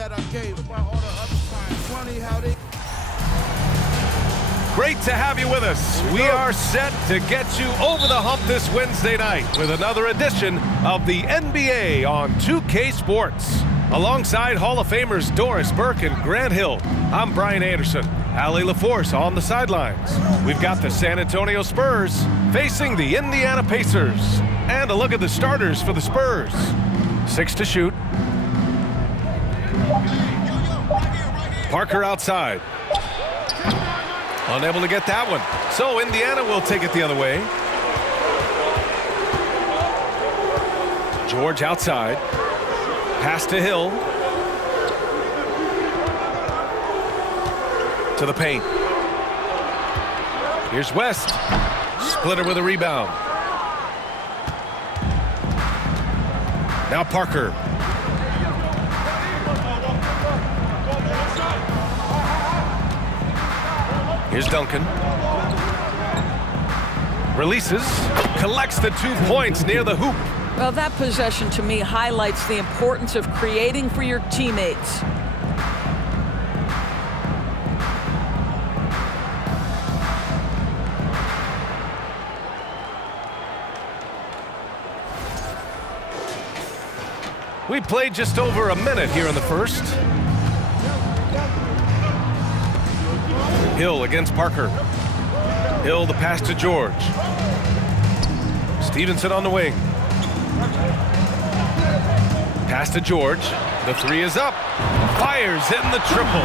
that I gave. Funny how they... Great to have you with us. We are set to get you over the hump this Wednesday night with another edition of the NBA on 2K Sports. Alongside Hall of Famers Doris Burke and Grant Hill, I'm Brian Anderson. Allie LaForce on the sidelines. We've got the San Antonio Spurs facing the Indiana Pacers. And a look at the starters for the Spurs. 6 to shoot. Parker outside. Unable to get that one. So Indiana will take it the other way. George outside. Pass to Hill. To the paint. Here's West. Splitter with a rebound. Now Parker. Here's Duncan. Releases. Collects the 2 points near the hoop. Well, that possession to me highlights the importance of creating for your teammates. We played just over a minute here in the first. Hill against Parker. Hill the pass to George. Stevenson on the wing. Pass to George. The 3 is up. Fires hitting the triple.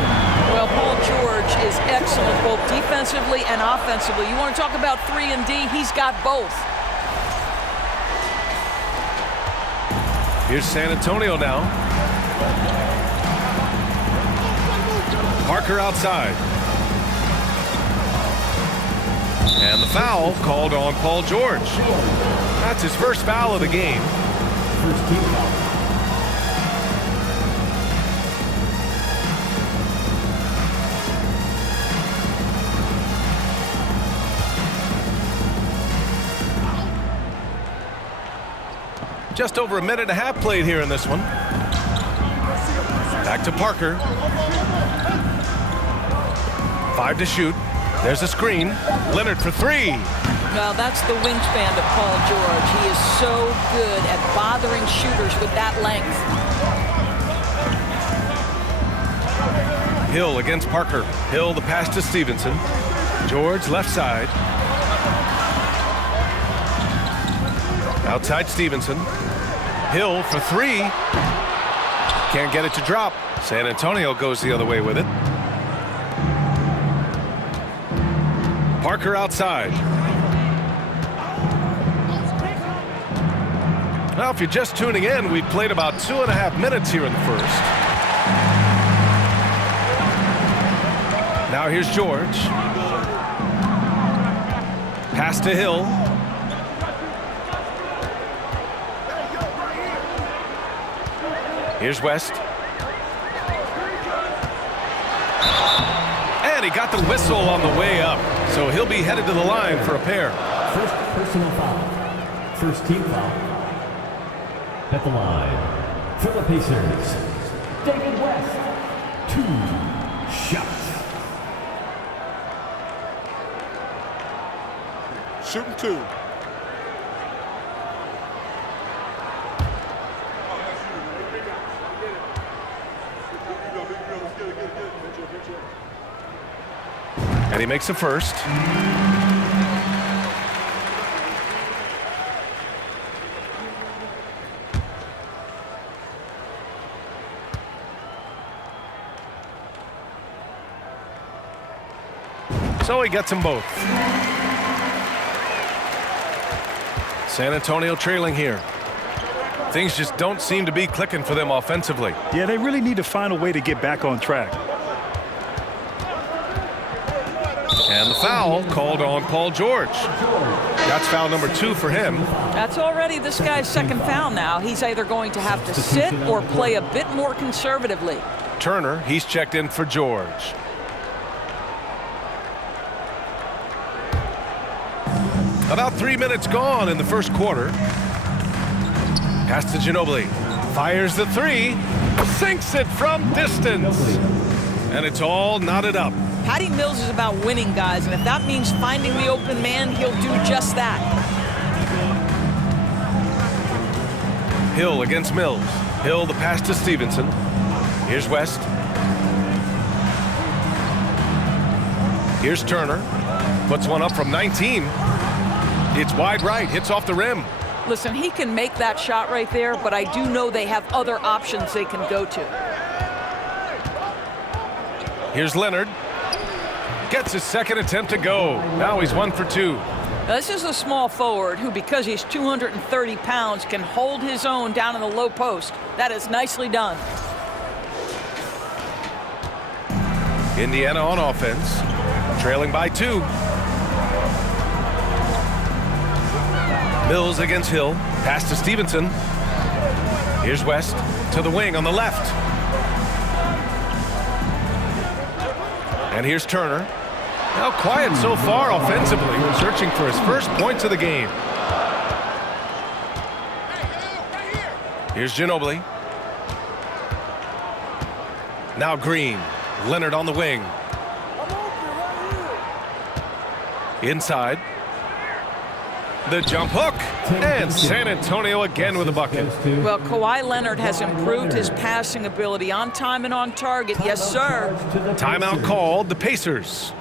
Well, Paul George is excellent both defensively and offensively. You want to talk about 3 and D? He's got both. Here's San Antonio now. Parker outside. And the foul called on Paul George. That's his first foul of the game. First team foul. Just over a minute and a half played here in this one. Back to Parker. 5 to shoot. There's a screen. Leonard for 3. Well, that's the wingspan of Paul George. He is so good at bothering shooters with that length. Hill against Parker. Hill the pass to Stevenson. George left side. Outside Stevenson. Hill for 3. Can't get it to drop. San Antonio goes the other way with it. Parker outside. Well, if you're just tuning in, we've played about 2.5 minutes here in the first. Now here's George. Pass to Hill. Here's West. And he got the whistle on the way up. So he'll be headed to the line for a pair. First personal foul. First team foul. At the line for the Pacers, David West. 2 shots. Shooting 2. And he makes the first. So he gets them both. San Antonio trailing here. Things just don't seem to be clicking for them offensively. Yeah, they really need to find a way to get back on track. And the foul called on Paul George. That's foul number 2 for him. That's already this guy's second foul now. He's either going to have to sit or play a bit more conservatively. Turner, he's checked in for George. About 3 minutes gone in the first quarter. Pass to Ginobili. Fires the 3. sinks it from distance. And it's all knotted up. Patty Mills is about winning, guys, and if that means finding the open man, he'll do just that. Hill against Mills. Hill, the pass to Stevenson. Here's West. Here's Turner. Puts one up from 19. It's wide right, hits off the rim. Listen, he can make that shot right there, but I do know they have other options they can go to. Here's Leonard. Gets his second attempt to go. Now he's 1 for 2. Now, this is a small forward who, because he's 230 pounds, can hold his own down in the low post. That is nicely done. Indiana on offense, trailing by 2. Mills against Hill. Pass to Stevenson. Here's West to the wing on the left. And here's Turner. Now quiet so far offensively, searching for his first points of the game. Here's Ginobili. Now Green. Leonard on the wing. Inside. The jump hook. And San Antonio again with a bucket. Well, Kawhi Leonard has improved his passing ability on time and on target. Yes, sir. Timeout called. The Pacers.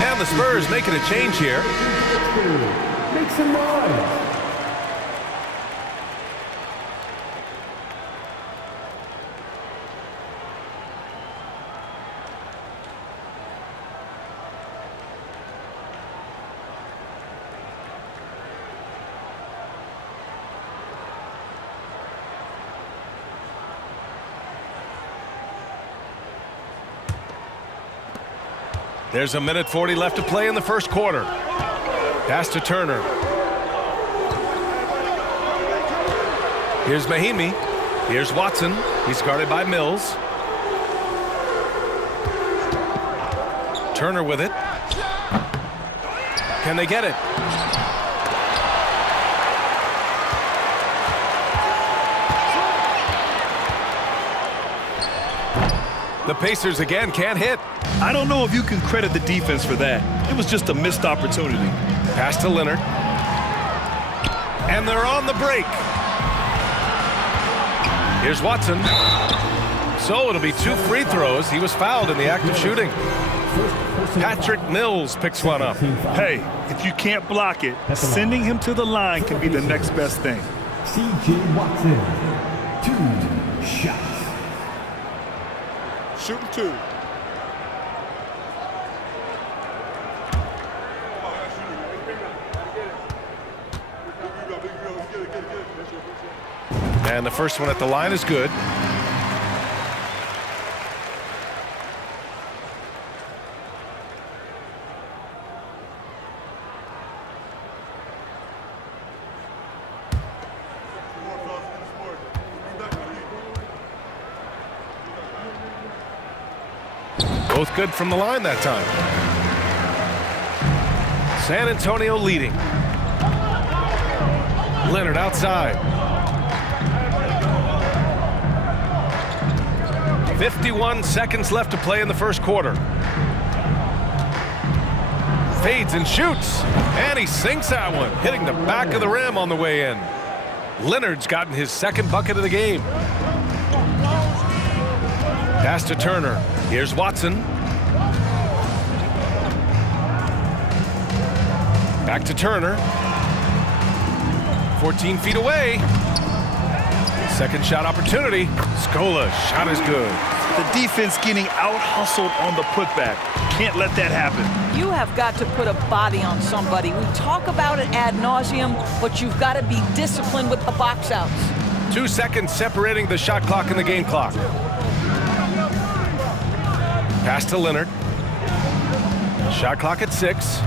And the Spurs making a change here. Make some noise. There's a minute 40 left to play in the first quarter. Pass to Turner. Here's Mahimi. Here's Watson. He's guarded by Mills. Turner with it. Can they get it? The Pacers again can't hit. I don't know if you can credit the defense for that. It was just a missed opportunity. Pass to Leonard. And they're on the break. Here's Watson. So it'll be 2 free throws. He was fouled in the act of shooting. Patrick Mills picks one up. Hey, if you can't block it, sending him to the line can be the next best thing. C.J. Watson, 2 shots. Shooting 2. And the first one at the line is good. Both good from the line that time. San Antonio leading. Leonard outside. 51 seconds left to play in the first quarter. Fades and shoots, and he sinks that one, hitting the back of the rim on the way in. Leonard's gotten his second bucket of the game. Pass to Turner. Here's Watson. Back to Turner. 14 feet away. Second shot opportunity. Scola, shot is good. The defense getting out-hustled on the putback. Can't let that happen. You have got to put a body on somebody. We talk about it ad nauseum, but you've got to be disciplined with the box outs. 2 seconds separating the shot clock and the game clock. Pass to Leonard. Shot clock at 6.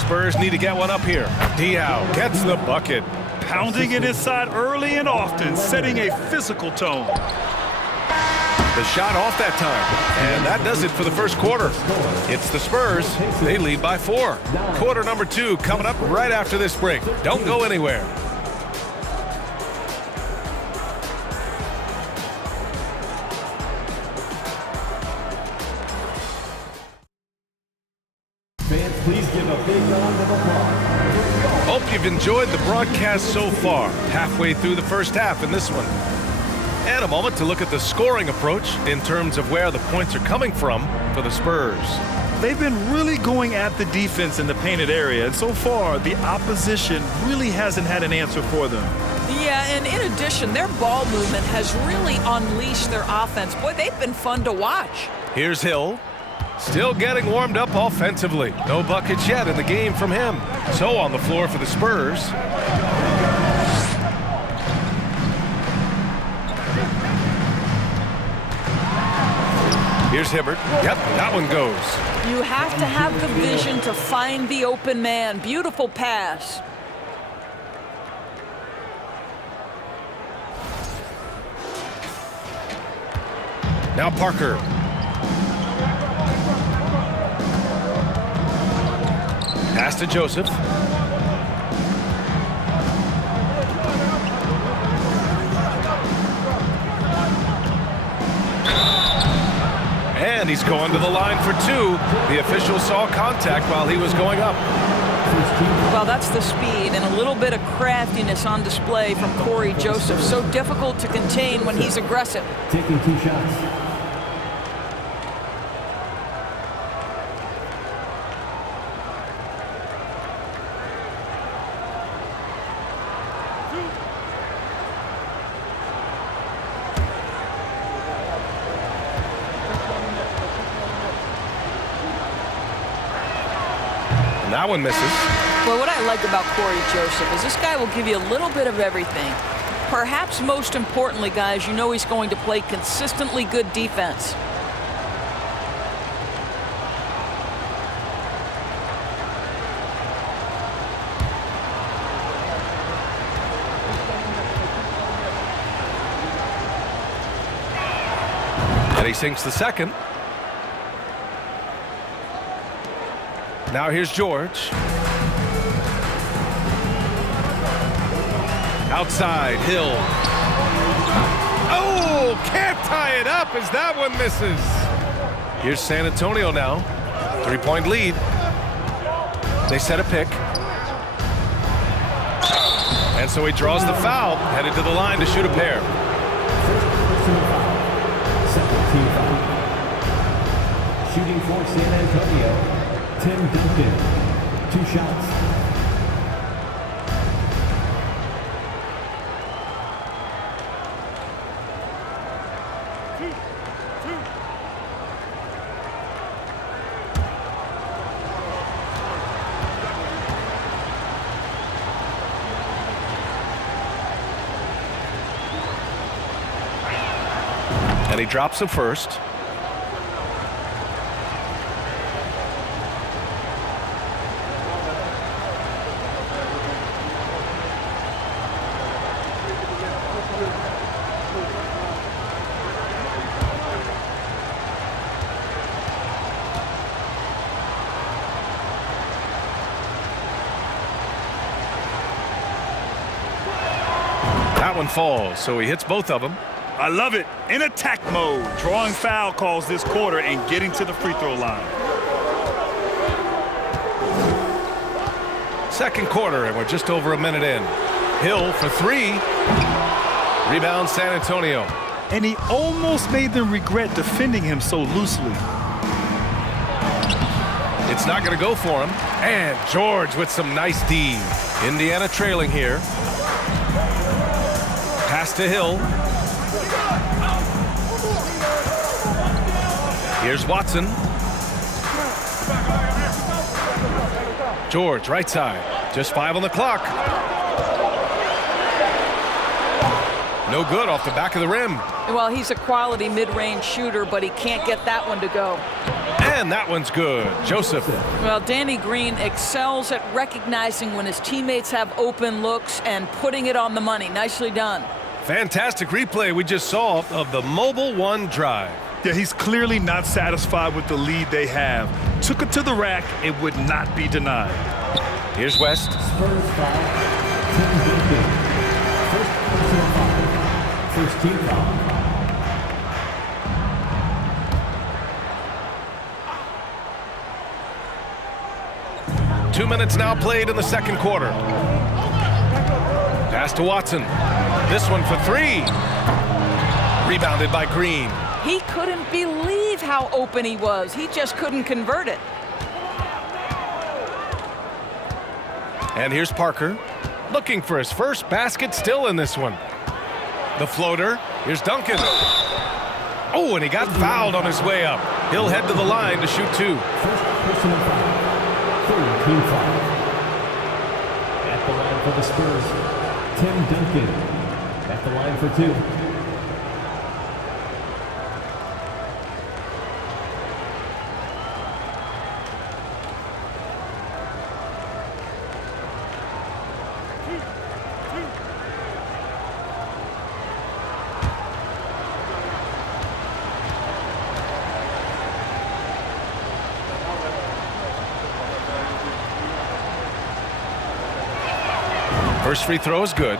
Spurs need to get one up here. Diaw gets the bucket. Pounding it inside early and often, setting a physical tone. The shot off that time, and that does it for the first quarter. It's the Spurs. They lead by 4. Quarter number 2 coming up right after this break. Don't go anywhere. Fans, please give a big round of applause. Hope you've enjoyed the broadcast so far. Halfway through the first half in this one. And a moment to look at the scoring approach in terms of where the points are coming from for the Spurs. They've been really going at the defense in the painted area, and so far the opposition really hasn't had an answer for them. Yeah, and in addition, their ball movement has really unleashed their offense. Boy, they've been fun to watch. Here's Hill. Still getting warmed up offensively. No buckets yet in the game from him. So on the floor for the Spurs. Here's Hibbert. Yep, that one goes. You have to have the vision to find the open man. Beautiful pass. Now Parker. Pass to Joseph. And he's going to the line for 2. The official saw contact while he was going up. Well, that's the speed and a little bit of craftiness on display from Corey Joseph. So difficult to contain when he's aggressive. Taking 2 shots. That one misses. Well, what I like about Corey Joseph is this guy will give you a little bit of everything. Perhaps most importantly, guys, you know he's going to play consistently good defense. And he sinks the second. Now here's George. Outside, Hill. Oh, can't tie it up as that one misses. Here's San Antonio now. 3-point lead. They set a pick. And so he draws the foul, headed to the line to shoot a pair. Second team foul. Shooting for San Antonio. Tim Duncan, 2 shots. And he drops the first. That one falls, so he hits both of them. I love it. In attack mode, drawing foul calls this quarter and getting to the free throw line. Second quarter, and we're just over a minute in. Hill for three. Rebound San Antonio. And he almost made them regret defending him so loosely. It's not going to go for him. And George with some nice D. Indiana trailing here. Pass to Hill. Here's Watson. George, right side. Just 5 on the clock. No good off the back of the rim. Well, he's a quality mid-range shooter, but he can't get that one to go. And that one's good. Joseph. Well, Danny Green excels at recognizing when his teammates have open looks and putting it on the money. Nicely done. Fantastic replay we just saw of the Mobile One drive. Yeah, he's clearly not satisfied with the lead they have. Took it to the rack. It would not be denied. Here's West. Spurs foul. Tim Duncan. First team foul. 2 minutes now played in the second quarter. Pass to Watson. This one for three. Rebounded by Green. He couldn't believe how open he was. He just couldn't convert it. And here's Parker. Looking for his first basket still in this one. The floater. Here's Duncan. Oh, and he got fouled on his way up. He'll head to the line to shoot two. First personal foul. Third team foul. At the line for the Spurs, Tim Duncan. At the line for two. First free throw is good.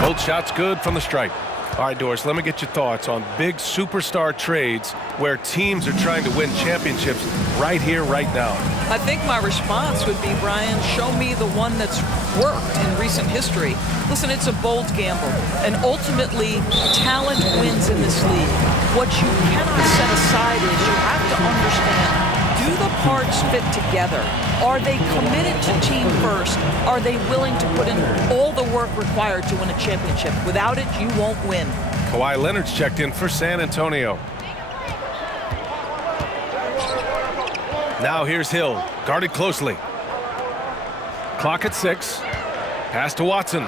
Both shots good from the stripe. All right, Doris, let me get your thoughts on big superstar trades where teams are trying to win championships right here, right now. I think my response would be, Brian, show me the one that's worked in recent history. Listen, it's a bold gamble, and ultimately, talent wins in this league. What you cannot set aside is you have to understand, do the parts fit together? Are they committed to team first? Are they willing to put in all the work required to win a championship? Without it, you won't win. Kawhi Leonard's checked in for San Antonio. Now here's Hill, guarded closely. Clock at 6. Pass to Watson.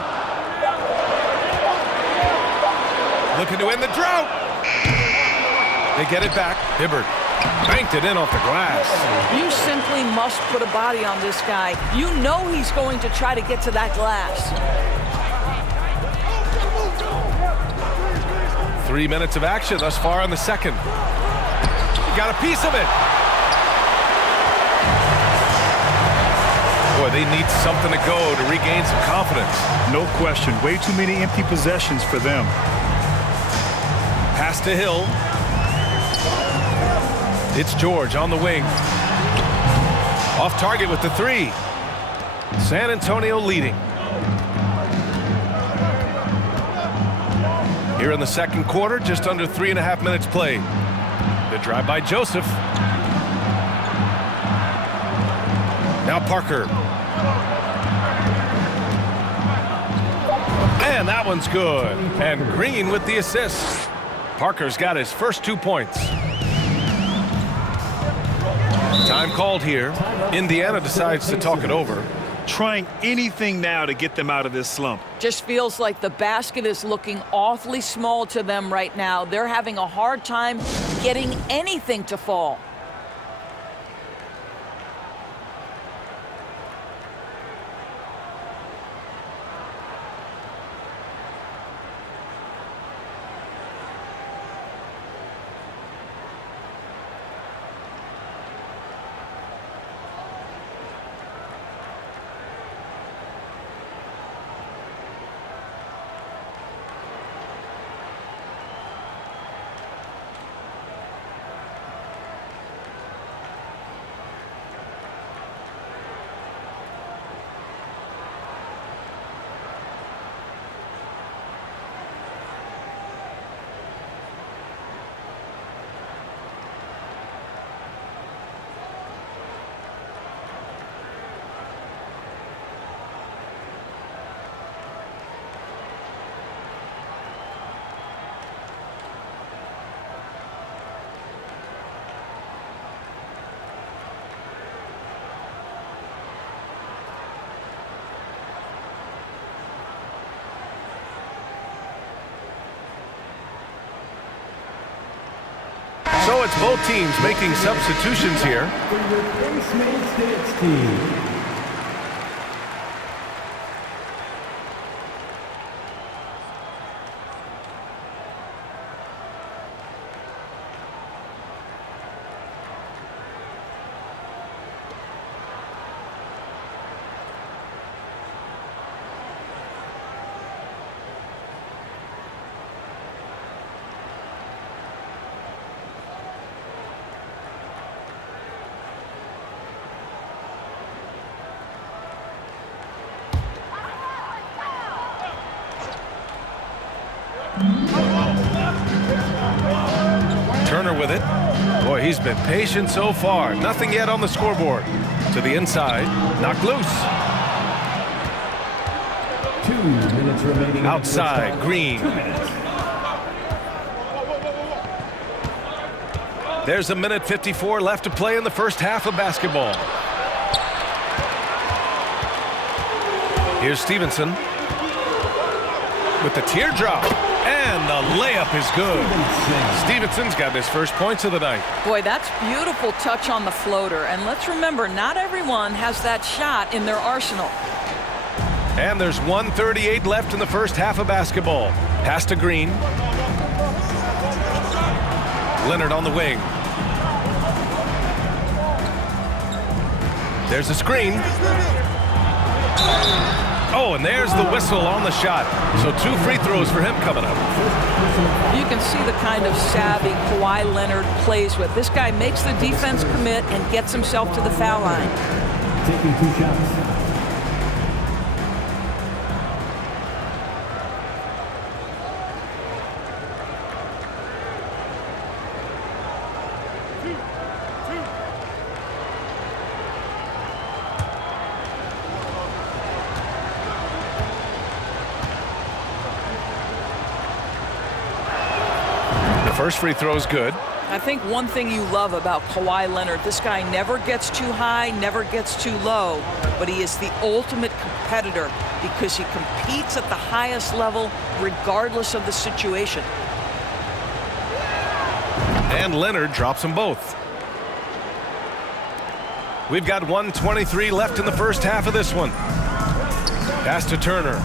Looking to end the drought. They get it back. Hibbert banked it in off the glass. You simply must put a body on this guy. You know he's going to try to get to that glass. 3 minutes of action thus far in the second. He got a piece of it. Boy, they need something to go to regain some confidence. No question. Way too many empty possessions for them. Pass to Hill. It's George on the wing. Off target with the three. San Antonio leading. Here in the second quarter, just under 3.5 minutes played. The drive by Joseph. Now Parker. And that one's good. And Green with the assist. Parker's got his first 2 points. Time called here. Indiana decides to talk it over. Trying anything now to get them out of this slump. Just feels like the basket is looking awfully small to them right now. They're having a hard time getting anything to fall. So it's both teams making substitutions here. For your base maintenance team. Turner with it. Boy, he's been patient so far. Nothing yet on the scoreboard. To the inside, knocked loose. 2 minutes remaining. Outside, Green. 2 minutes. There's a minute 54 left to play in the first half of basketball. Here's Stevenson with the teardrop, and the layup is good. Stevenson's got his first points of the night. Boy, that's beautiful touch on the floater. And let's remember, not everyone has that shot in their arsenal. And there's 1:38 left in the first half of basketball. Pass to Green. Leonard on the wing. There's a screen. Oh, and there's the whistle on the shot. So 2 free throws for him coming up. You can see the kind of savvy Kawhi Leonard plays with. This guy makes the defense commit and gets himself to the foul line. Taking 2 shots. First free throw is good. I think one thing you love about Kawhi Leonard, this guy never gets too high, never gets too low, but he is the ultimate competitor because he competes at the highest level regardless of the situation. And Leonard drops them both. We've got 1:23 left in the first half of this one. Pass to Turner.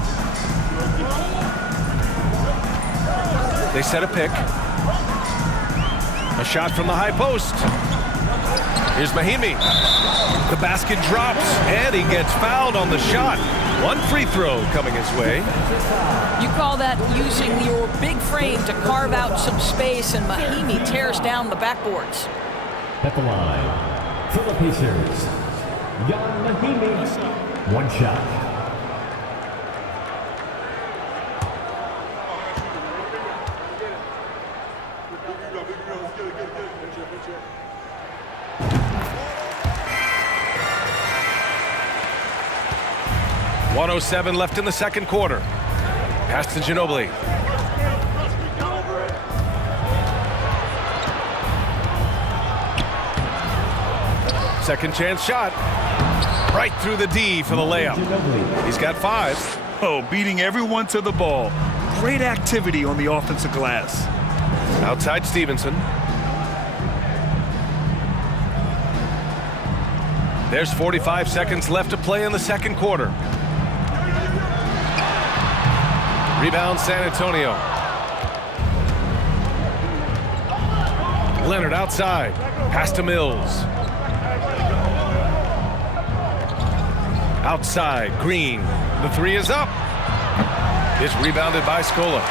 They set a pick. A shot from the high post. Here's Mahimi. The basket drops, and he gets fouled on the shot. 1 free throw coming his way. You call that using your big frame to carve out some space, and Mahimi tears down the backboards. At the line, for the Pacers, Mahimi. 1 shot. .107 left in the second quarter. Pass to Ginobili. Second chance shot. Right through the D for the layup. He's got 5. Oh, beating everyone to the ball. Great activity on the offensive glass. Outside Stevenson. There's 45 seconds left to play in the second quarter. Rebound San Antonio. Leonard outside. Pass to Mills. Outside, Green. The three is up. It's rebounded by Scola.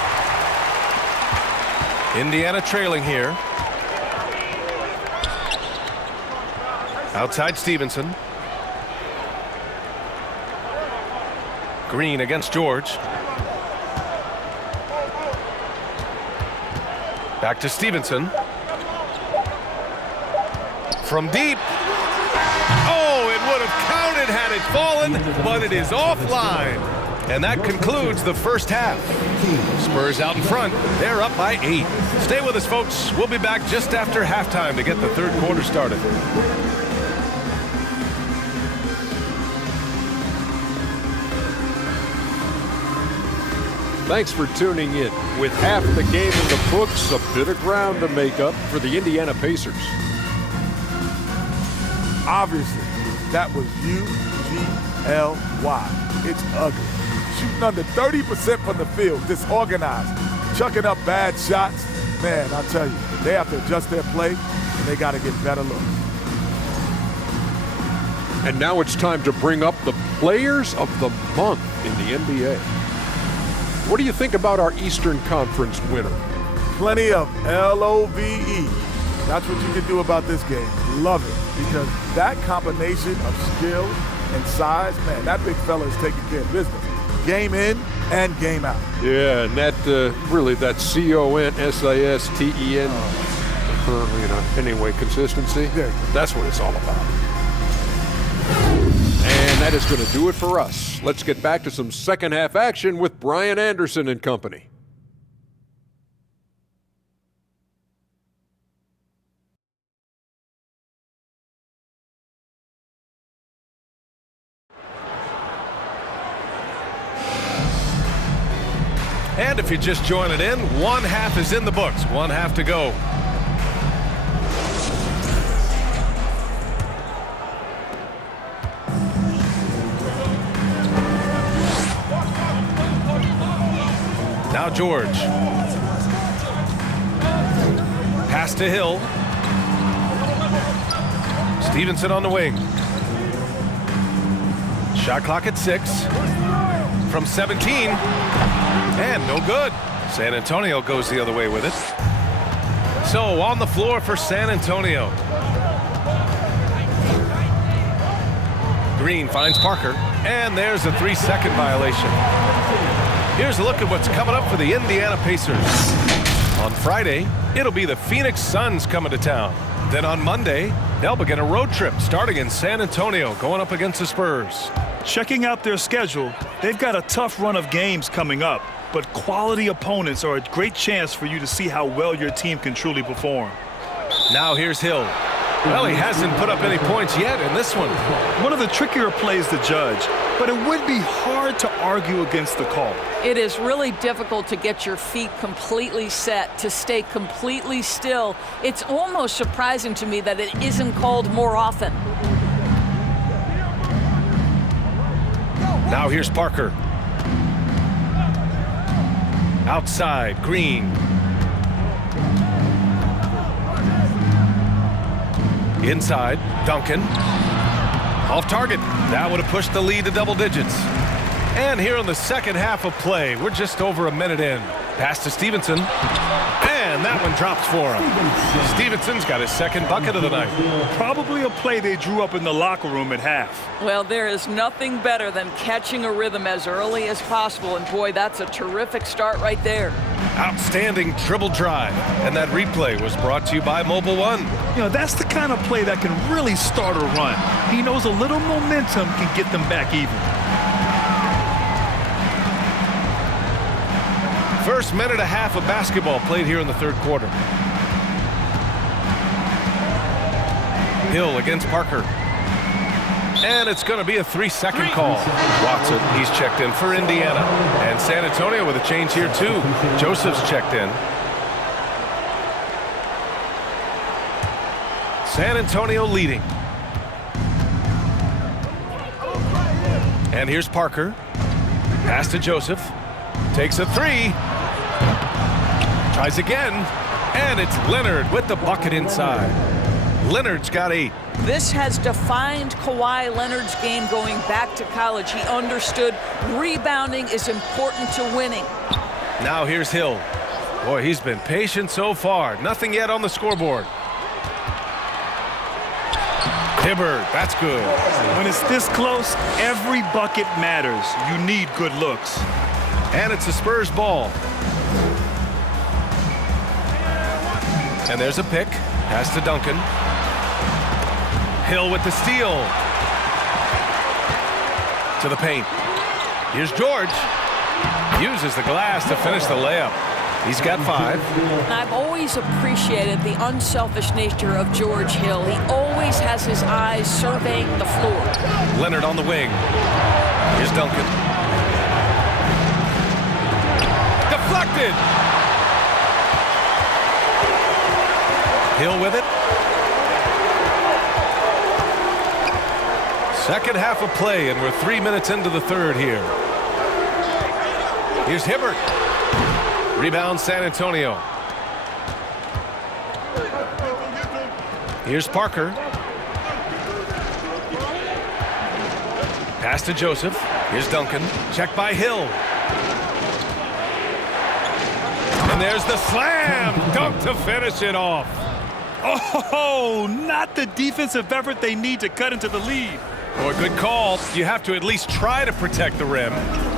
Indiana trailing here. Outside Stevenson. Green against George. Back to Stevenson. From deep. Oh, it would have counted had it fallen, but it is offline. And that concludes the first half. Spurs out in front. They're up by 8. Stay with us, folks. We'll be back just after halftime to get the third quarter started. Thanks for tuning in. With half the game in the books, a bit of ground to make up for the Indiana Pacers. Obviously, that was U-G-L-Y. It's ugly. Shooting under 30% from the field, disorganized, chucking up bad shots. Man, I'll tell you, they have to adjust their play, and they got to get better looks. And now it's time to bring up the Players of the Month in the NBA. What do you think about our Eastern Conference winner? Plenty of L-O-V-E. That's what you can do about this game. Love it, because that combination of skill and size, man, that big fella is taking care of business. Game in and game out. Yeah, and that really that C-O-N-S-I-S-T-E-N. Anyway, consistency. Yeah. That's what it's all about. And that is going to do it for us. Let's get back to some second half action with Brian Anderson and company. And if you're just joining in, one half is in the books. One half to go. Now George. Pass to Hill. Stevenson on the wing. Shot clock at 6. From 17. And no good. San Antonio goes the other way with it. So on the floor for San Antonio. Green finds Parker. And there's a 3-second violation. Here's a look at what's coming up for the Indiana Pacers. On Friday, it'll be the Phoenix Suns coming to town. Then on Monday, they'll begin a road trip starting in San Antonio, going up against the Spurs. Checking out their schedule, they've got a tough run of games coming up, but quality opponents are a great chance for you to see how well your team can truly perform. Now here's Hill. Well, he hasn't put up any points yet in this one. One of the trickier plays to judge, but it would be hard to argue against the call. It is really difficult to get your feet completely set, to stay completely still. It's almost surprising to me that it isn't called more often. Now here's Parker. Outside, Green. Inside, Duncan. Off target. That would have pushed the lead to double digits. And here in the second half of play, we're just over a minute in. Pass to Stevenson. And that one drops for him. Stevenson's got his second bucket of the night. Probably a play they drew up in the locker room at half. Well, there is nothing better than catching a rhythm as early as possible. And boy, that's a terrific start right there. Outstanding dribble drive. And that replay was brought to you by Mobile One. You know, that's the kind of play that can really start a run. He knows a little momentum can get them back even. First minute and a half of basketball played here in the third quarter. Hill against Parker. And it's going to be a 3-second call. Watson, he's checked in for Indiana. And San Antonio with a change here too. Joseph's checked in. San Antonio leading. And here's Parker. Pass to Joseph. Takes a three. Tries again. And it's Leonard with the bucket inside. Leonard's got 8. This has defined Kawhi Leonard's game going back to college. He understood rebounding is important to winning. Now here's Hill. Boy, he's been patient so far. Nothing yet on the scoreboard. Hibbert, that's good. When it's this close, every bucket matters. You need good looks. And it's the Spurs ball. And there's a pick. Pass to Duncan. Hill with the steal. To the paint. Here's George. Uses the glass to finish the layup. He's got 5. And I've always appreciated the unselfish nature of George Hill. He always has his eyes surveying the floor. Leonard on the wing. Here's Duncan. Deflected. Hill with it. Second half of play, and we're 3 minutes into the third here. Here's Hibbert. Rebound San Antonio. Here's Parker. Pass to Joseph. Here's Duncan. Check by Hill. And there's the slam dunk to finish it off. Oh, not the defensive effort they need to cut into the lead. Boy, good call. You have to at least try to protect the rim.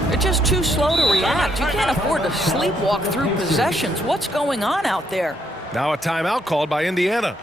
They're just too slow to react. You can't afford to sleepwalk through possessions. What's going on out there? Now a timeout called by Indiana.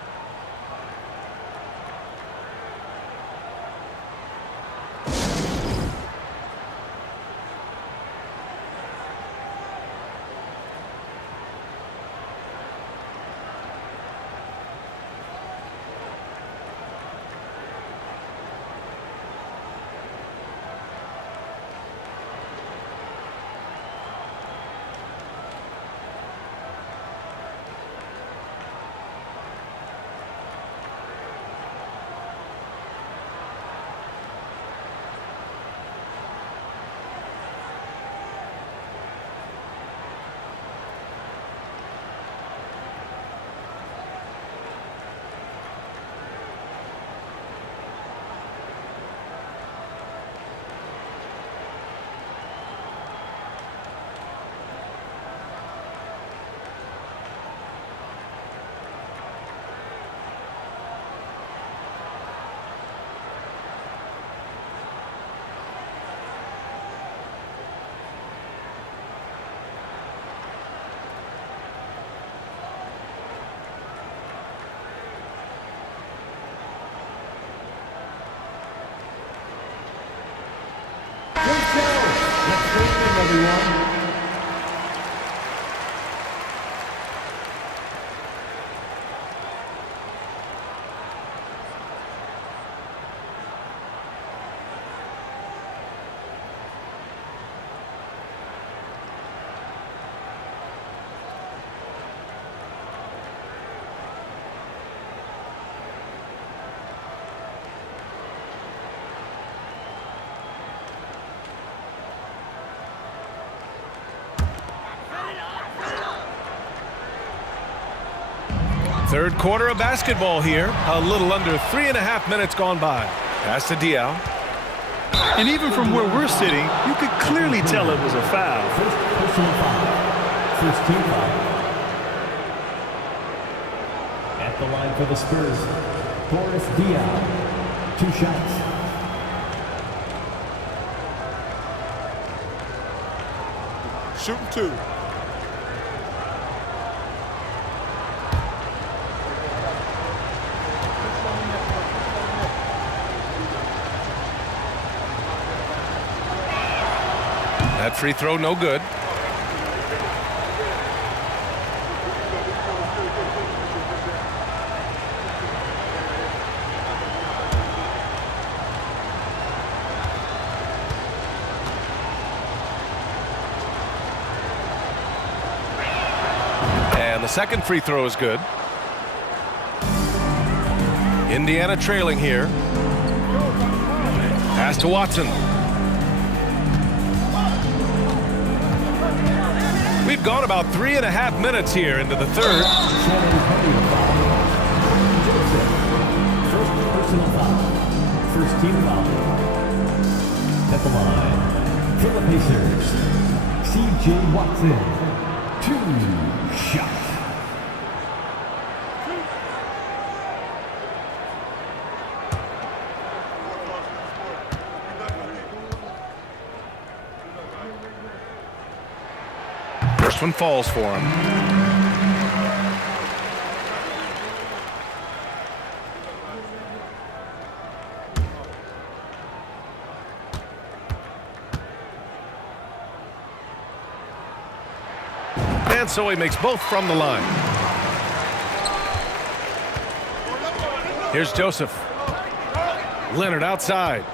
Third quarter of basketball here. A little under 3.5 minutes gone by. Pass to Diaw. And even from where we're sitting, you could clearly tell it was a foul. First personal foul. First team foul. At the line for the Spurs, Boris Diaw. 2 shots. Shooting 2. That free throw no good. And the second free throw is good. Indiana trailing here. Pass to Watson. We've gone about 3.5 minutes here into the third. San Antonio foul. Joseph. First personal foul. First team foul. At the line. For the Pacers, C.J. Watson. 2 shots. First one falls for him. And so he makes both from the line. Here's Joseph. Leonard outside.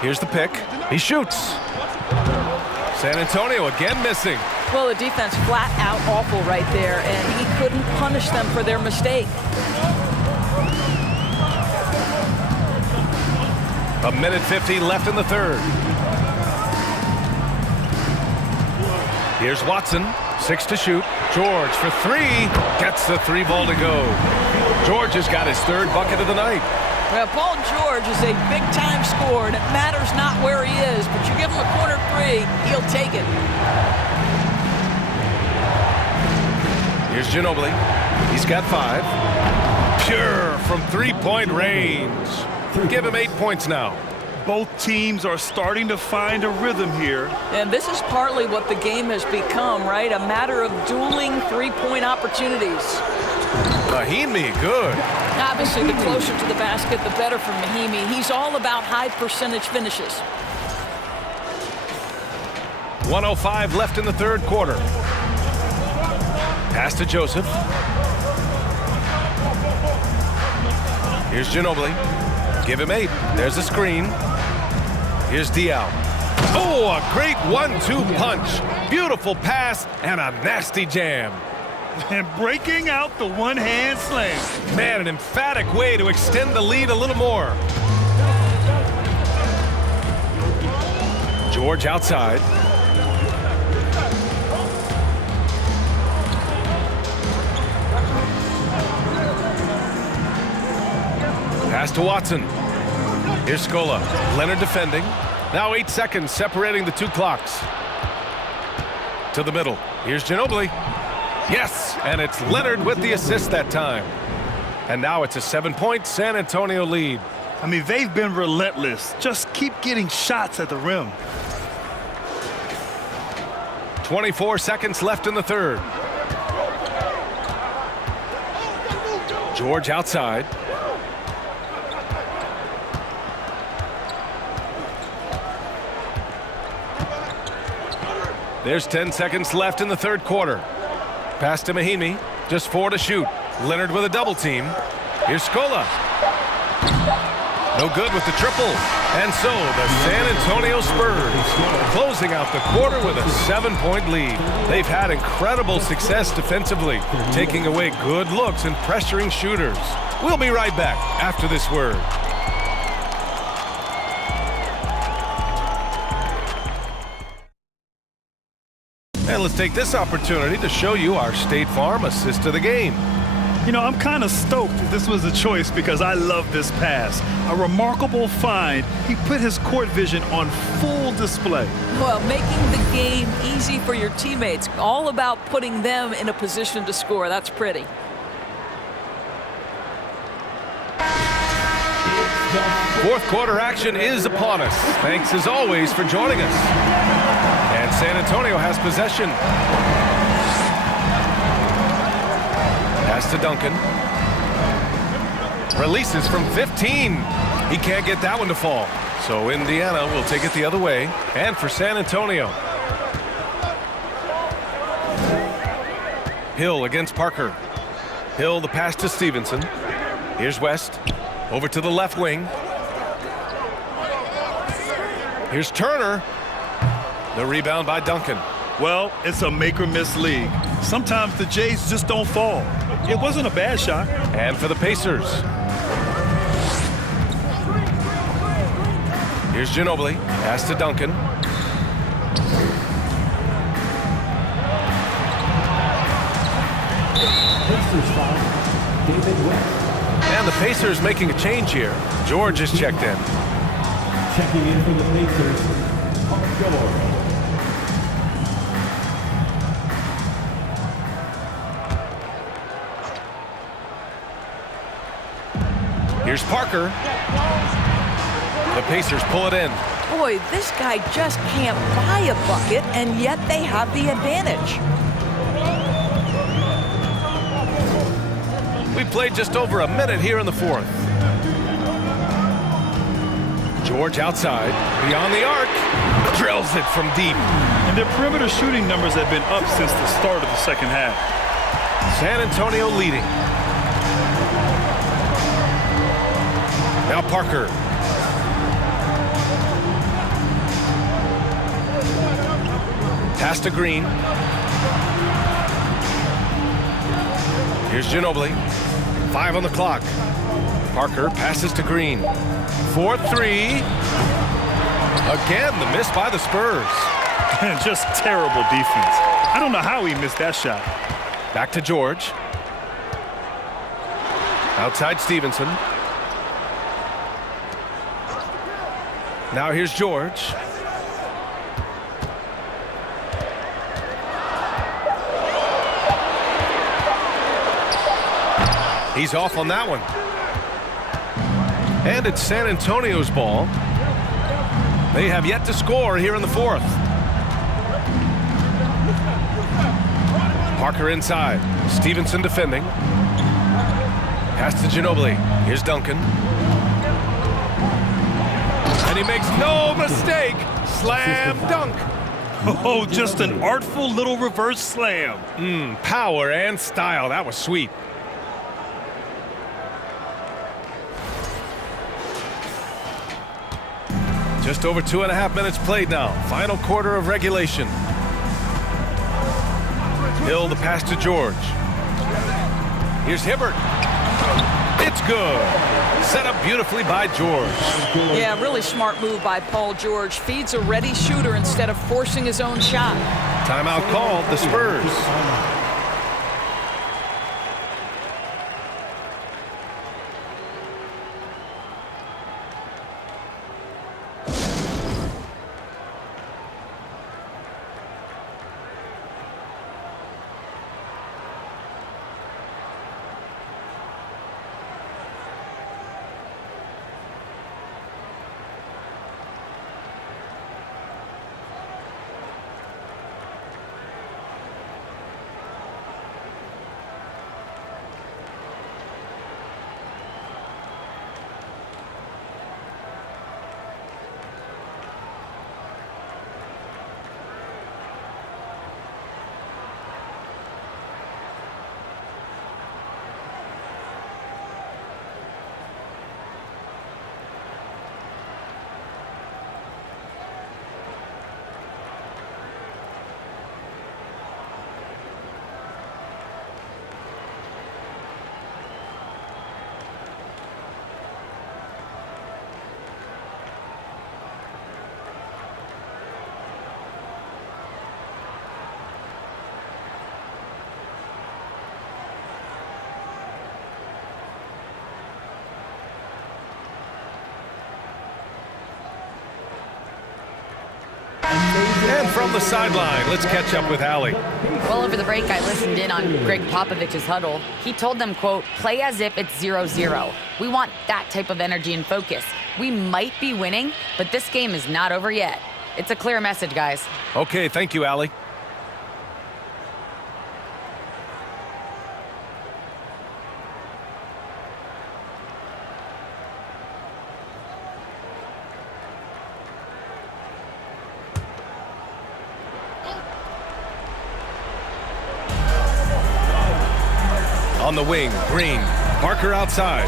Here's the pick. He shoots. San Antonio again missing. Well, the defense flat out awful right there, and he couldn't punish them for their mistake. A minute 50 left in the third. Here's Watson. 6 to shoot. George for 3. Gets the 3 ball to go. George has got his 3rd bucket of the night. Well, Paul George is a big-time scorer, and it matters not where he is, but you give him a corner 3, he'll take it. Here's Ginobili. He's got 5. Pure from 3-point range. Give him 8 points now. Both teams are starting to find a rhythm here. And this is partly what the game has become, right? A matter of dueling 3-point opportunities. Mahimi, good. Obviously, the closer to the basket, the better for Mahimi. He's all about high percentage finishes. 1:05 left in the third quarter. Pass to Joseph. Here's Ginobili. Give him 8. There's a screen. Here's Diaw. Oh, a great 1-2 punch. Beautiful pass and a nasty jam. And breaking out the one-hand slam. Man, an emphatic way to extend the lead a little more. George outside. Pass to Watson. Here's Scola. Leonard defending. Now 8 seconds separating the 2 clocks. To the middle. Here's Ginobili. Yes, and it's Leonard with the assist that time. And now it's a 7-point San Antonio lead. I mean, they've been relentless. Just keep getting shots at the rim. 24 seconds left in the third. George outside. There's 10 seconds left in the third quarter. Pass to Mahimi. Just 4 to shoot. Leonard with a double team. Here's Scola. No good with the triple. And so the San Antonio Spurs closing out the quarter with a 7-point lead. They've had incredible success defensively, taking away good looks and pressuring shooters. We'll be right back after this word. And let's take this opportunity to show you our State Farm assist of the game. You know, I'm kind of stoked this was a choice because I love this pass. A remarkable find. He put his court vision on full display. Well, making the game easy for your teammates. All about putting them in a position to score. That's pretty. Fourth quarter action is upon us. Thanks as always for joining us. And San Antonio has possession. Pass to Duncan. Releases from 15. He can't get that one to fall. So Indiana will take it the other way. And for San Antonio. Hill against Parker. Hill the pass to Stevenson. Here's West. Over to the left wing. Here's Turner. The rebound by Duncan. Well, it's a make-or-miss league. Sometimes the Jays just don't fall. It wasn't a bad shot. And for the Pacers. Here's Ginobili. Pass to Duncan. Pacers foul. David West. And the Pacers making a change here. George is checked in. Checking in for the Pacers, Paul George. Here's Parker. The Pacers pull it in. Boy, this guy just can't buy a bucket, and yet they have the advantage. We played just over a minute here in the fourth. George outside, beyond the arc, drills it from deep. And their perimeter shooting numbers have been up since the start of the second half. San Antonio leading. Now Parker. Pass to Green. Here's Ginobili. 5 on the clock. Parker passes to Green. 4-3. Again, the miss by the Spurs. Just terrible defense. I don't know how he missed that shot. Back to George. Outside Stevenson. Now here's George. He's off on that one. And it's San Antonio's ball. They have yet to score here in the fourth. Parker inside. Stevenson defending. Pass to Ginobili. Here's Duncan. And he makes no mistake. Slam dunk. Oh, just an artful little reverse slam. Power and style. That was sweet. Just over 2.5 minutes played now. Final quarter of regulation. Hill the pass to George. Here's Hibbert. It's good. Set up beautifully by George. Yeah, really smart move by Paul George. Feeds a ready shooter instead of forcing his own shot. Timeout called, the Spurs. And from the sideline, let's catch up with Allie. Well, over the break, I listened in on Greg Popovich's huddle. He told them, quote, play as if it's 0-0. We want that type of energy and focus. We might be winning, but this game is not over yet. It's a clear message, guys. Okay, thank you, Allie. On the wing, Green. Parker outside.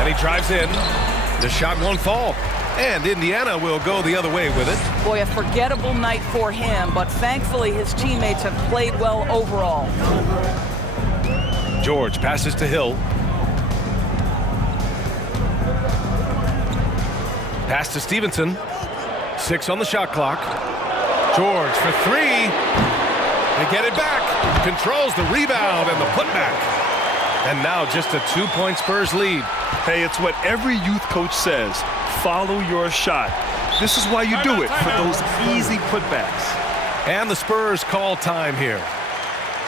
And he drives in. The shot won't fall. And Indiana will go the other way with it. Boy, a forgettable night for him, but thankfully his teammates have played well overall. George passes to Hill. Pass to Stevenson. 6 on the shot clock. George for 3. They get it back. Controls the rebound and the putback. And now just a 2-point Spurs lead. Hey, it's what every youth coach says. Follow your shot. This is why you do it, for those easy putbacks. And the Spurs call time here.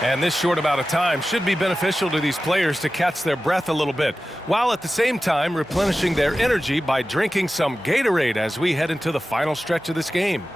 And this short amount of time should be beneficial to these players to catch their breath a little bit, while at the same time replenishing their energy by drinking some Gatorade as we head into the final stretch of this game.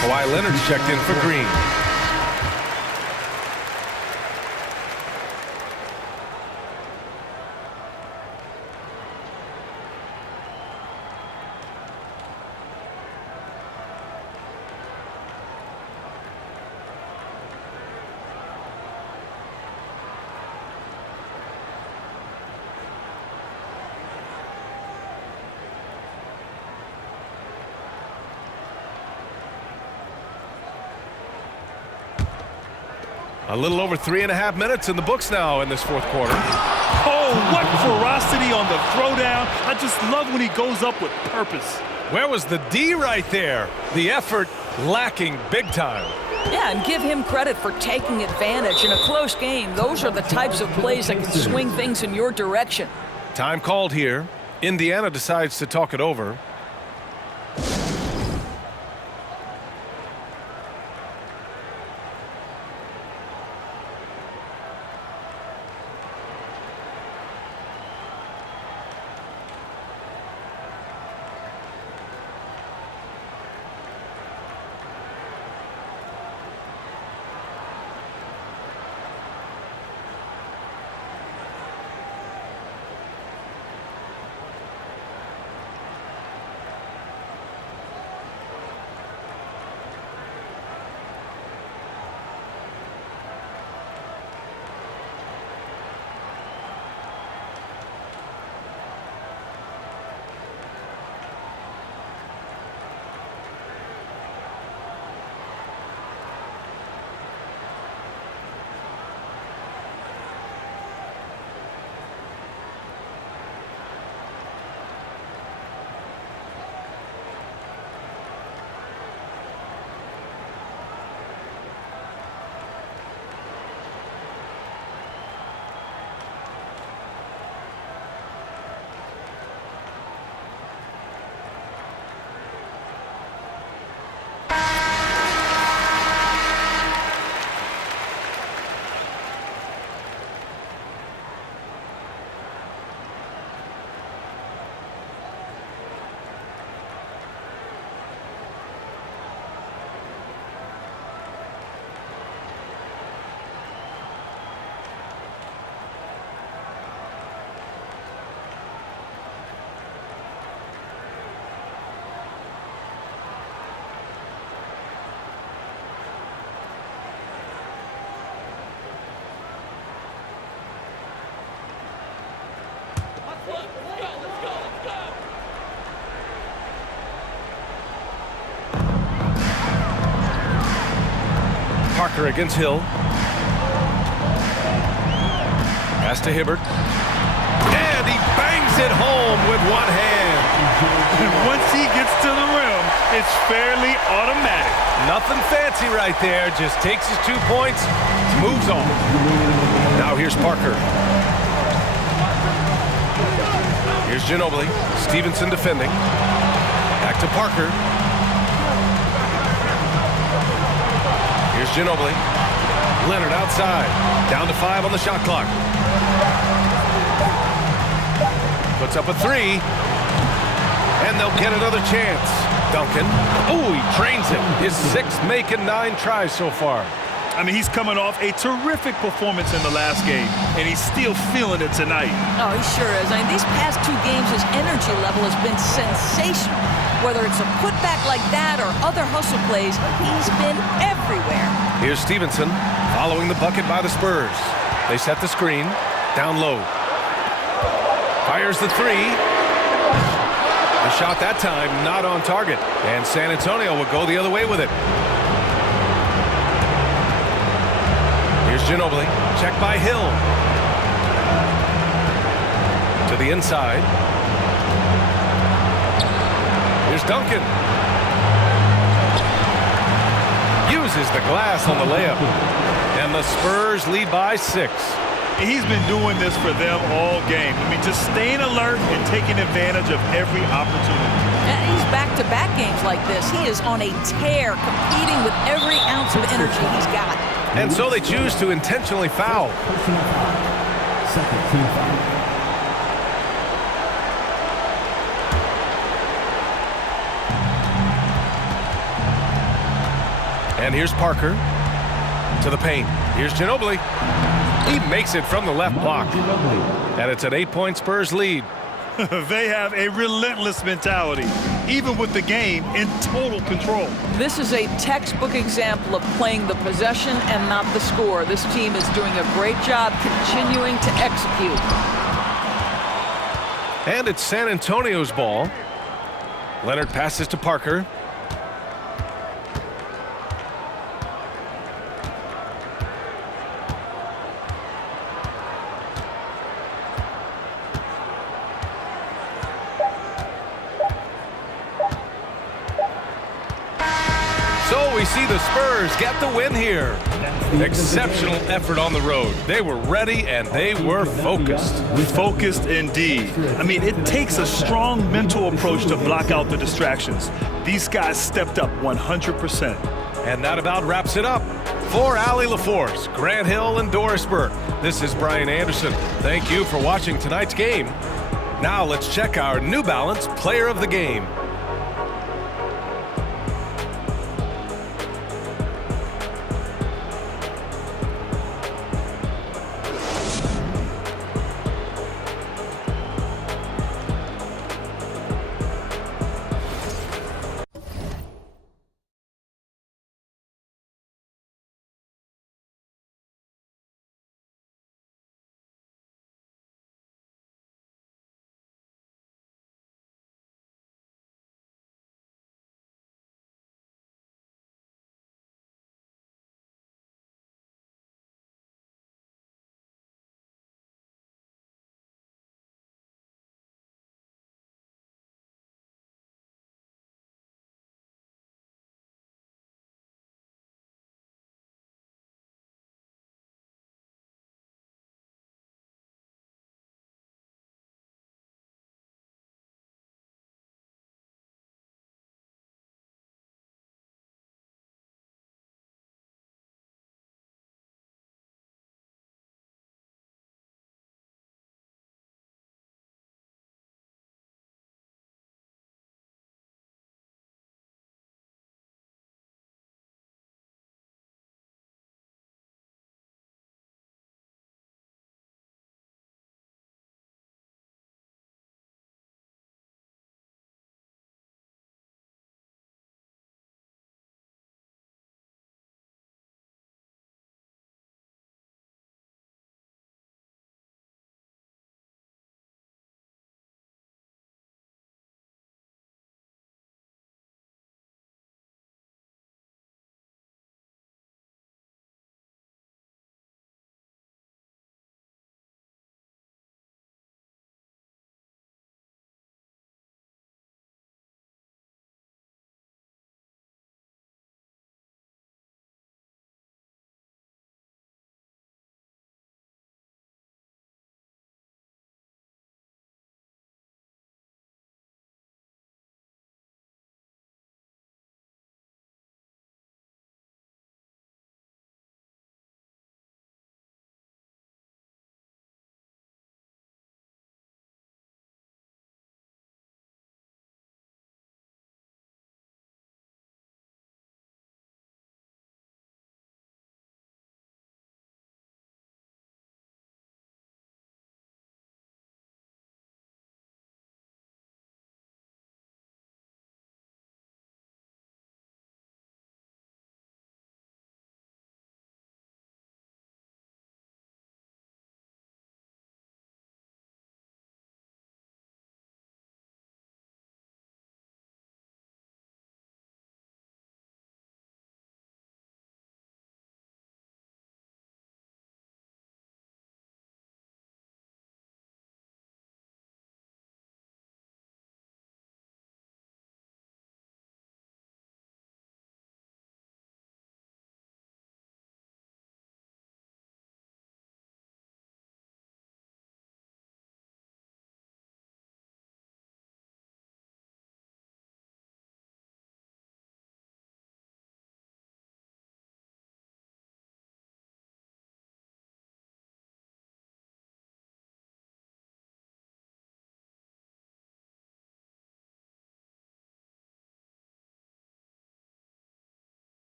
Kawhi Leonard's checked in for Green. A little over 3.5 minutes in the books now in this fourth quarter. Oh, what ferocity on the throwdown. I just love when he goes up with purpose. Where was the D right there? The effort lacking big time. Yeah, and give him credit for taking advantage in a close game. Those are the types of plays that can swing things in your direction. Time called here. Indiana decides to talk it over. Parker against Hill. Pass to Hibbert. And he bangs it home with one hand. And once he gets to the rim, It's fairly automatic. Nothing fancy right there. Just takes his 2 points, moves on. Now here's Parker. Here's Ginobili. Stevenson defending. Back to Parker. Here's Ginobili. Leonard outside. Down to 5 on the shot clock. Puts up a 3. And they'll get another chance. Duncan. Oh, he trains him. His 6th make and 9 tries so far. I mean, he's coming off a terrific performance in the last game, and he's still feeling it tonight. Oh, he sure is. I mean, these past 2 games, his energy level has been sensational. Whether it's a putback like that or other hustle plays, he's been everywhere. Here's Stevenson following the bucket by the Spurs. They set the screen. Down low. Fires the 3. The shot that time not on target. And San Antonio will go the other way with it. Here's Ginobili. Check by Hill. To the inside. Here's Duncan. Uses the glass on the layup. And the Spurs lead by 6. He's been doing this for them all game. I mean, just staying alert and taking advantage of every opportunity. And he's back-to-back games like this. He is on a tear, competing with every ounce of energy he's got. And so they choose to intentionally foul. Personal foul. Second team foul. And here's Parker to the paint. Here's Ginobili. He makes it from the left block. And it's an 8-point Spurs lead. They have a relentless mentality, even with the game in total control. This is a textbook example of playing the possession and not the score. This team is doing a great job continuing to execute. And it's San Antonio's ball. Leonard passes to Parker. So we see the Spurs get the win here. Exceptional effort on the road. They were ready and they were focused. Focused indeed. I mean, it takes a strong mental approach to block out the distractions. These guys stepped up 100%. And that about wraps it up. For Allie LaForce, Grant Hill, and Doris Burke, this is Brian Anderson. Thank you for watching tonight's game. Now let's check our New Balance Player of the Game.